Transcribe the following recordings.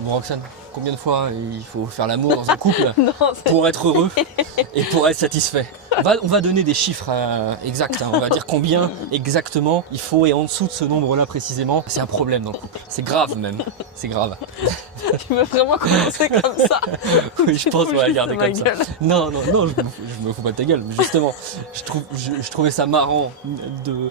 Bon Roxane, combien de fois il faut faire l'amour dans un couple Non, pour être heureux et pour être satisfait? On va donner des chiffres exacts, hein. On va dire combien exactement il faut, et en dessous de ce nombre-là précisément, c'est un problème dans le couple. C'est grave même, c'est grave. tu veux vraiment commencer comme ça? Oui, je pense qu'on va Juste garder ma comme ça. gueule. Non, je me fous pas de ta gueule, mais justement, je trouvais ça marrant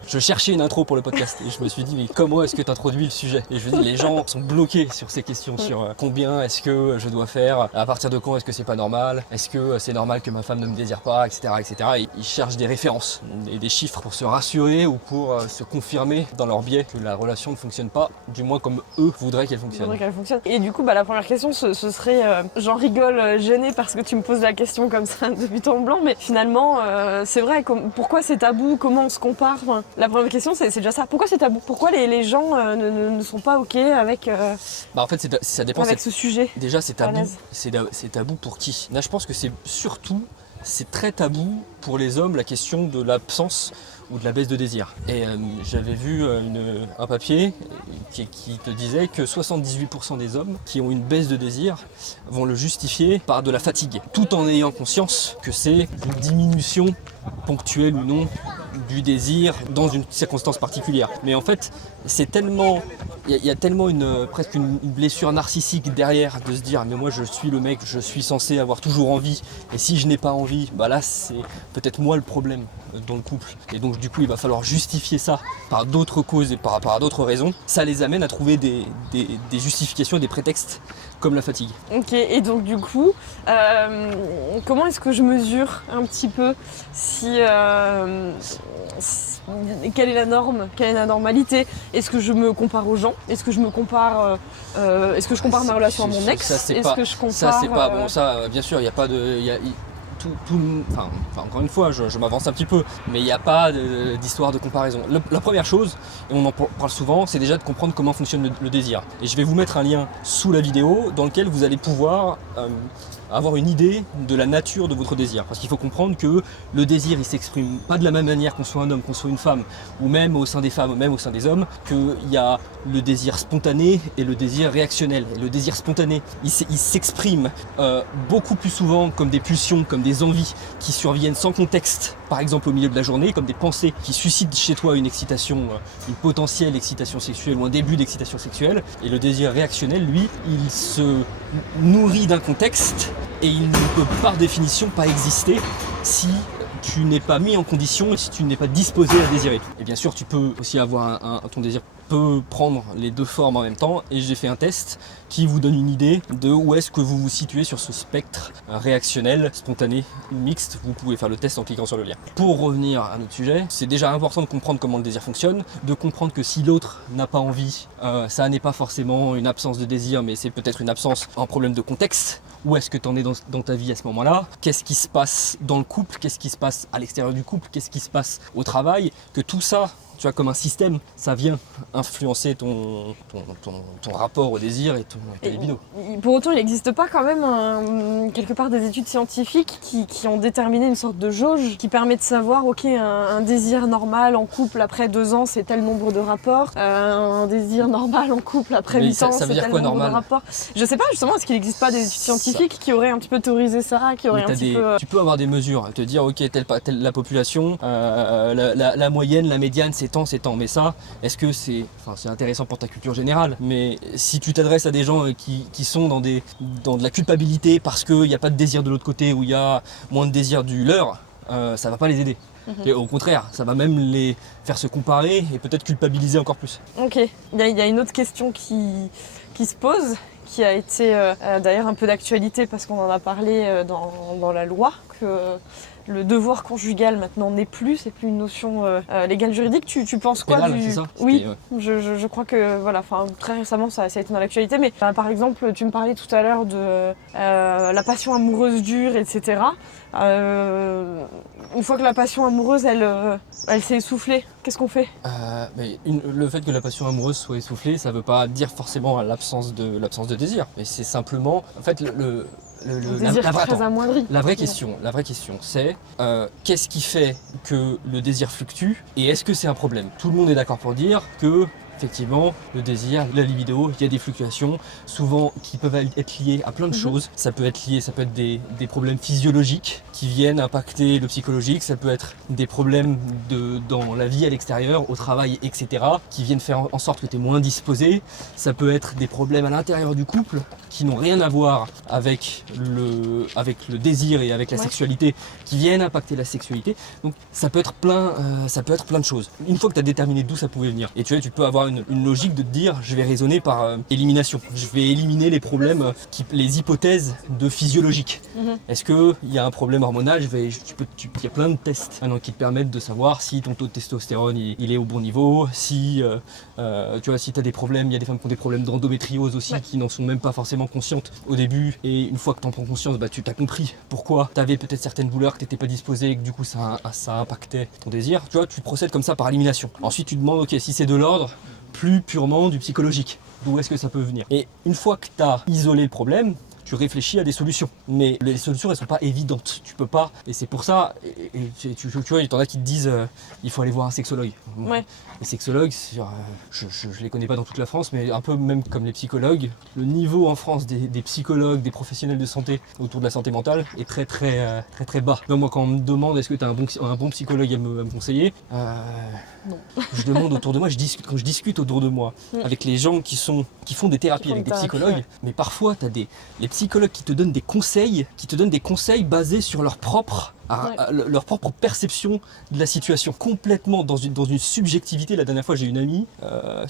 Je cherchais une intro pour le podcast et je me suis dit, mais comment est-ce que tu introduis le sujet? Et je me dis, les gens sont bloqués sur ces questions, sur combien est-ce que je dois faire, à partir de quand est-ce que c'est pas normal, est-ce que c'est normal que ma femme ne me désire pas, etc., etc. Et ils cherchent des références et des chiffres pour se rassurer ou pour se confirmer dans leur biais que la relation ne fonctionne pas, du moins comme eux voudraient qu'elle fonctionne. Faudrait qu'elle fonctionne. Et du coup, la première question, ce serait, j'en rigole gênée parce que tu me poses la question comme ça de but en blanc, mais finalement, c'est vrai, pourquoi c'est tabou, comment on se compare, enfin, la première question, c'est déjà ça. Pourquoi c'est tabou? Pourquoi les gens ne sont pas OK avec, En fait, ça dépend. avec ce sujet? Déjà, c'est tabou. À l'aise. C'est tabou pour qui? Là, je pense que c'est très tabou pour les hommes, la question de l'absence ou de la baisse de désir. Et j'avais vu un papier qui te disait que 78% des hommes qui ont une baisse de désir vont le justifier par de la fatigue, tout en ayant conscience que c'est une diminution ponctuelle ou non du désir dans une circonstance particulière. Mais en fait, c'est tellement... Il y a tellement presque une blessure narcissique derrière de se dire mais moi je suis le mec, je suis censé avoir toujours envie, et si je n'ai pas envie, là c'est peut-être moi le problème dans le couple. Et donc du coup il va falloir justifier ça par d'autres causes et par d'autres raisons. Ça les amène à trouver des justifications, des prétextes comme la fatigue. Ok, et donc du coup, comment est-ce que je mesure un petit peu si... quelle est la norme? Quelle est la normalité? Est-ce que je me compare aux gens? Est-ce que je me compare... est-ce que je compare ma relation à mon ex? Est-ce que je compare... Ça c'est pas bon, ça bien sûr, il n'y a pas de... encore une fois, je m'avance un petit peu, mais il n'y a pas d'histoire de comparaison. La première chose, et on en parle souvent, c'est déjà de comprendre comment fonctionne le désir. Et je vais vous mettre un lien sous la vidéo dans lequel vous allez pouvoir avoir une idée de la nature de votre désir. Parce qu'il faut comprendre que le désir, il s'exprime pas de la même manière qu'on soit un homme, qu'on soit une femme, ou même au sein des femmes, ou même au sein des hommes, qu'il y a le désir spontané et le désir réactionnel. Et le désir spontané, il s'exprime beaucoup plus souvent comme des pulsions, comme des envies qui surviennent sans contexte, par exemple au milieu de la journée, comme des pensées qui suscitent chez toi une excitation, une potentielle excitation sexuelle ou un début d'excitation sexuelle. Et le désir réactionnel, lui, il se nourrit d'un contexte et il ne peut par définition pas exister si tu n'es pas mis en condition et si tu n'es pas disposé à désirer. Et bien sûr, tu peux aussi avoir ton désir peut prendre les deux formes en même temps, et j'ai fait un test qui vous donne une idée de où est-ce que vous vous situez sur ce spectre réactionnel, spontané ou mixte. Vous pouvez faire le test en cliquant sur le lien. Pour revenir à notre sujet, c'est déjà important de comprendre comment le désir fonctionne, de comprendre que si l'autre n'a pas envie, ça n'est pas forcément une absence de désir, mais c'est peut-être une absence, un problème de contexte. Où est-ce que tu en es dans ta vie à ce moment-là? Qu'est-ce qui se passe dans le couple? Qu'est-ce qui se passe à l'extérieur du couple? Qu'est-ce qui se passe au travail? Que tout ça, tu vois, comme un système, ça vient influencer ton rapport au désir et ta libido. Pour autant, il n'existe pas quand même quelque part des études scientifiques qui ont déterminé une sorte de jauge qui permet de savoir, ok, un désir normal en couple après 2 ans, c'est tel nombre de rapports, un désir normal en couple après 8 ans, c'est tel nombre de rapports. Je sais pas justement, est-ce qu'il n'existe pas des études scientifiques qui auraient un petit peu théorisé ça, qui auraient Tu peux avoir des mesures, te dire, ok, telle la population, la moyenne, la médiane, c'est tant, mais ça, est-ce que c'est intéressant pour ta culture générale, mais si tu t'adresses à des gens qui sont dans de la culpabilité parce qu'il n'y a pas de désir de l'autre côté, ou il y a moins de désir du leur, ça va pas les aider. Et au contraire, ça va même les faire se comparer et peut-être culpabiliser encore plus. Ok, il y a une autre question qui se pose, qui a été d'ailleurs un peu d'actualité parce qu'on en a parlé dans la loi, que le devoir conjugal maintenant n'est plus, c'est plus une notion légale juridique. Tu penses quoi pénal, c'est ça? Oui, je crois que voilà, très récemment ça a été dans l'actualité, mais par exemple tu me parlais tout à l'heure de la passion amoureuse dure, etc. Une fois que la passion amoureuse elle s'est essoufflée, qu'est-ce qu'on fait? Le fait que la passion amoureuse soit essoufflée, ça veut pas dire forcément l'absence de désir, mais c'est simplement en fait la vraie question, c'est qu'est-ce qui fait que le désir fluctue et est-ce que c'est un problème? Tout le monde est d'accord pour dire que effectivement, le désir, la libido, il y a des fluctuations, souvent qui peuvent être liées à plein de choses. Ça peut être des problèmes physiologiques qui viennent impacter le psychologique, ça peut être des problèmes dans la vie à l'extérieur, au travail, etc., qui viennent faire en sorte que tu es moins disposé. Ça peut être des problèmes à l'intérieur du couple qui n'ont rien à voir avec le désir et avec la sexualité, qui viennent impacter la sexualité. Donc ça peut être plein de choses. Une fois que tu as déterminé d'où ça pouvait venir, et tu peux avoir une logique de te dire, je vais raisonner par élimination. Je vais éliminer les problèmes, les hypothèses de physiologique. Est-ce qu'il y a un problème hormonal? Il y a plein de tests maintenant qui te permettent de savoir si ton taux de testostérone il est au bon niveau, si tu as des problèmes. Il y a des femmes qui ont des problèmes d'endométriose aussi, qui n'en sont même pas forcément conscientes au début, et une fois que tu en prends conscience, tu t'as compris pourquoi tu avais peut-être certaines douleurs, que tu n'étais pas disposé et que du coup ça impactait ton désir. Tu procèdes comme ça par élimination. Ensuite tu te demandes, ok, si c'est de l'ordre plus purement du psychologique, d'où est-ce que ça peut venir? Et une fois que tu as isolé le problème, tu réfléchis à des solutions. Mais les solutions, elles sont pas évidentes. Tu peux pas. Et c'est pour ça, tu vois, il y en a qui te disent il faut aller voir un sexologue. Ouais. Les sexologues, je les connais pas dans toute la France, mais un peu même comme les psychologues. Le niveau en France des psychologues, des professionnels de santé autour de la santé mentale est très très bas. Donc moi, quand on me demande est-ce que tu as un bon psychologue à me conseiller, non. Je demande autour de moi, quand je discute autour de moi avec les gens qui font des thérapies avec des psychologues, mais parfois tu as les psychologues qui te donnent des conseils basés sur leur propre perception de la situation, complètement dans une subjectivité. La dernière fois, j'ai une amie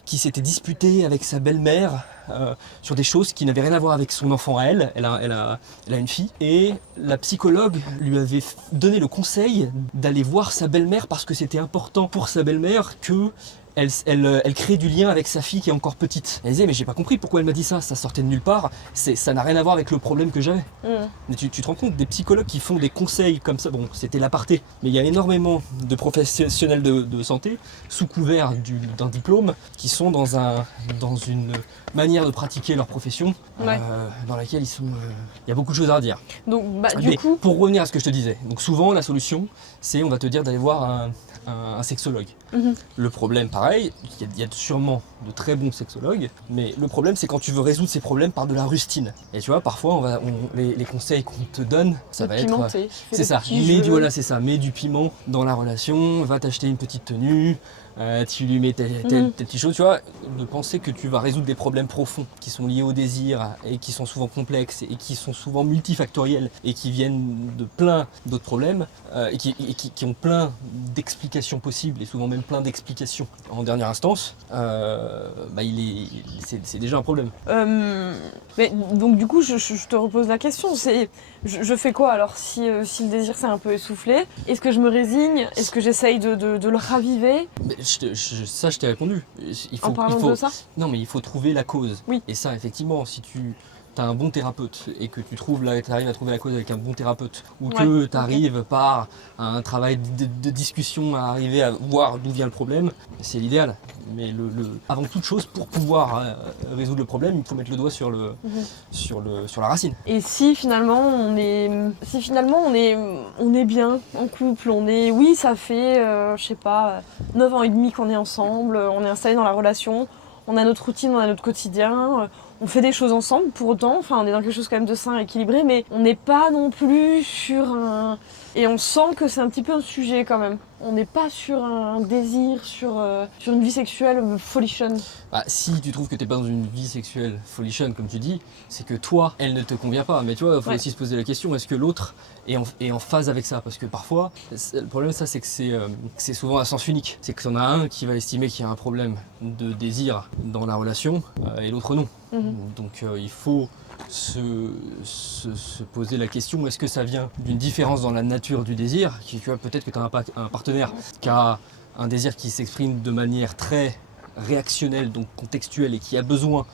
qui s'était disputée avec sa belle-mère sur des choses qui n'avaient rien à voir avec son enfant à elle. Elle a une fille, et la psychologue lui avait donné le conseil d'aller voir sa belle-mère parce que c'était important pour sa belle-mère que elle crée du lien avec sa fille qui est encore petite. Elle disait, mais j'ai pas compris pourquoi elle m'a dit ça sortait de nulle part, ça n'a rien à voir avec le problème que j'avais. Mais tu te rends compte, des psychologues qui font des conseils comme ça, bon, c'était l'aparté, mais il y a énormément de professionnels de santé, sous couvert d'un diplôme, qui sont dans une manière de pratiquer leur profession, dans laquelle il y a beaucoup de choses à dire. Donc, pour revenir à ce que je te disais, donc souvent la solution, c'est, on va te dire d'aller voir un sexologue. Le problème, pareil, il y a sûrement de très bons sexologues, mais le problème, c'est quand tu veux résoudre ces problèmes par de la rustine. Et tu vois, parfois, les conseils qu'on te donne, ça va pimenter, être... C'est ça, mets du piment dans la relation, va t'acheter une petite tenue, tu lui mets tes petites choses, tu vois, de penser que tu vas résoudre des problèmes profonds qui sont liés au désir et qui sont souvent complexes et qui sont souvent multifactoriels et qui viennent de plein d'autres problèmes et qui ont plein d'explications possibles et souvent même plein d'explications en dernière instance, c'est déjà un problème. Mais donc du coup, je te repose la question, je fais quoi alors si le désir s'est un peu essoufflé? Est-ce que je me résigne? Est-ce que j'essaye de le raviver? Je t'ai répondu. En parlant de ça? Non, mais il faut trouver la cause. Oui. Et ça, effectivement, si tu as un bon thérapeute et que tu arrives à trouver la cause avec un bon thérapeute, ou que tu arrives par un travail de discussion à arriver à voir d'où vient le problème, c'est l'idéal. Mais avant toute chose, pour pouvoir résoudre le problème, il faut mettre le doigt sur la racine. Et si finalement on est bien en couple, ça fait, 9 ans et demi qu'on est ensemble, on est installé dans la relation, on a notre routine, on a notre quotidien, on fait des choses ensemble pour autant, on est dans quelque chose quand même de sain, équilibré, mais on n'est pas non plus sur un... Et on sent que c'est un petit peu un sujet quand même. On n'est pas sur un désir, sur une vie sexuelle folichonne. Si tu trouves que tu n'es pas dans une vie sexuelle folichonne, comme tu dis, c'est que toi, elle ne te convient pas. Mais tu vois, il faut aussi se poser la question, est-ce que l'autre est en phase avec ça? Parce que parfois, le problème, c'est que c'est souvent à sens unique. C'est qu'il y en a un qui va estimer qu'il y a un problème de désir dans la relation et l'autre non. Donc il faut se poser la question, est-ce que ça vient d'une différence dans la nature du désir? Tu vois, peut-être que tu as un partenaire qui a un désir qui s'exprime de manière très réactionnelle, donc contextuelle, et qui a besoin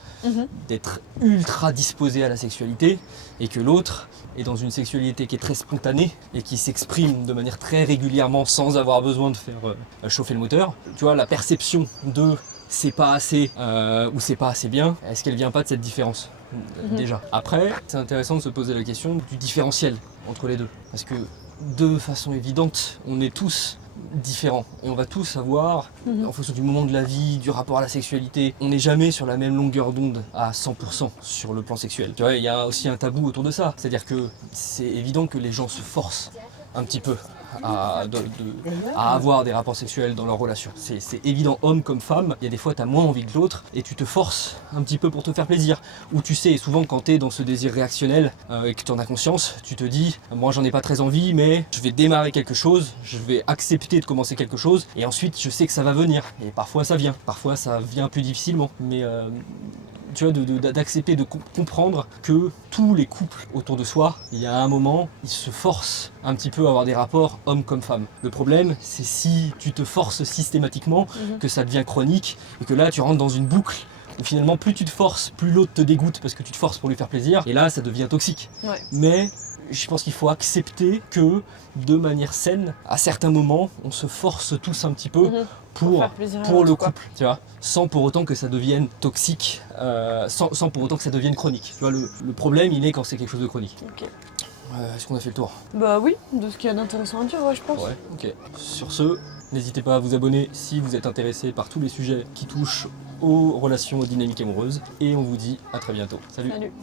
d'être ultra disposé à la sexualité, et que l'autre est dans une sexualité qui est très spontanée et qui s'exprime de manière très régulièrement sans avoir besoin de faire chauffer le moteur. Tu vois, la perception de c'est pas assez ou c'est pas assez bien, est-ce qu'elle vient pas de cette différence déjà? Après, c'est intéressant de se poser la question du différentiel entre les deux, parce que de façon évidente, on est tous différents. Et on va tous avoir, Mhm. en fonction du moment de la vie, du rapport à la sexualité, on n'est jamais sur la même longueur d'onde à 100% sur le plan sexuel. Tu vois, il y a aussi un tabou autour de ça. C'est-à-dire que c'est évident que les gens se forcent un petit peu à avoir des rapports sexuels dans leur relation. C'est évident, homme comme femme, il y a des fois tu as moins envie que l'autre et tu te forces un petit peu pour te faire plaisir. Ou tu sais, souvent quand tu es dans ce désir réactionnel et que tu en as conscience, tu te dis, moi j'en ai pas très envie, mais je vais démarrer quelque chose, je vais accepter de commencer quelque chose et ensuite je sais que ça va venir. Et parfois ça vient plus difficilement. Mais tu vois, d'accepter, de comprendre que tous les couples autour de soi, il y a un moment, ils se forcent un petit peu à avoir des rapports homme comme femme. Le problème, c'est si tu te forces systématiquement, que ça devient chronique et que là, tu rentres dans une boucle où finalement, plus tu te forces, plus l'autre te dégoûte parce que tu te forces pour lui faire plaisir et là, ça devient toxique. Ouais. Mais je pense qu'il faut accepter que, de manière saine, à certains moments, on se force tous un petit peu pour faire plaisir à le l'autre, quoi. couple, tu vois, sans pour autant que ça devienne toxique, sans pour autant que ça devienne chronique. Tu vois, le problème, il est quand c'est quelque chose de chronique. Ok. Est-ce qu'on a fait le tour? Bah oui, de ce qu'il y a d'intéressant à dire, ouais, je pense. Ouais, ok. Sur ce, n'hésitez pas à vous abonner si vous êtes intéressé par tous les sujets qui touchent aux relations, aux dynamiques amoureuses. Et on vous dit à très bientôt. Salut. Salut.